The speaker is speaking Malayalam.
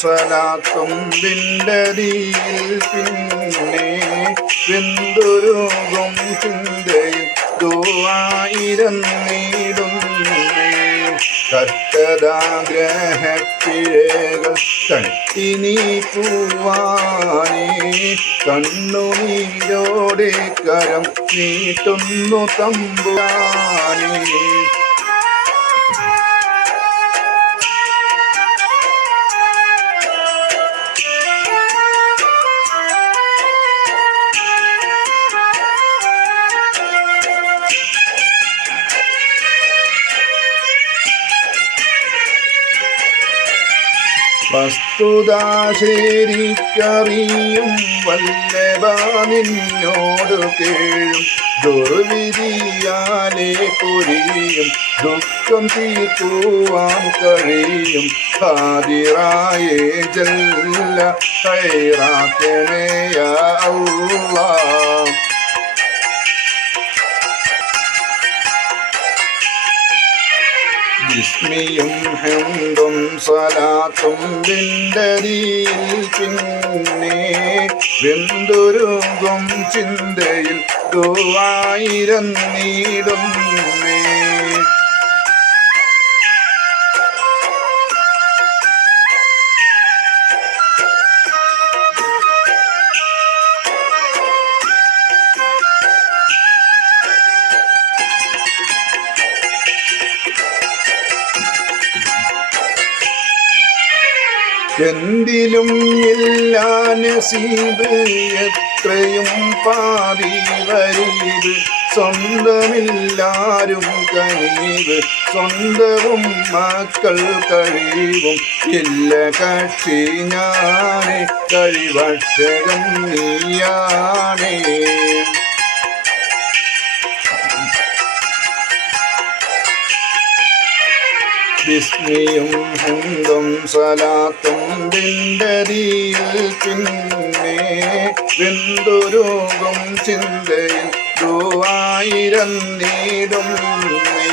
സലാത്തും വിണ്ടതിയിൽ പിന്നെ ബിന്ദുരോഗം ചിന്തയിൽ ദുവായിരം നീടുന്നേ കർക്കദാഗ്രഹപ്പിഴകൾ തട്ടി നീക്കുവാനേ കണ്ണുനീരോടെ കരം നീട്ടുന്നു തമ്പുരാനേ. വസ്തുത ശരിക്കറിയും നിന്നോട് കേഴും. ദുർവിധിയാലെ പൊരിയും ദുഃഖം തീർക്കുവാൻ കഴിയും. ഹാദിറായേ ജല്ല ഹൈറാക്കണേയ അല്ലാ വിസ്മിയും ഹെന്തും സലാത്തും വിണ്ടരിയിൽ പിന്നെ വെന്തൊരുകും ചിന്തയിൽ ദുവായിരം നീടുന്നേ എന്തിലും ഇല്ല നസീബ് എത്രയും പാവി വരീത് സ്വന്തമില്ലാരും കനീവ് സ്വന്തവും മക്കൾ കഴിവും. ഇല്ല കക്ഷി ഞാനേ കഴിവക്ഷകം നീയാണേ. വിസ്മിയും ഹുന്തും സലാത്തും ബിന്ദരിയിൽ പിന്നെ ബിന്ദുരോഗം ചിന്തയിൽ ദുവായിരം നീടും നീ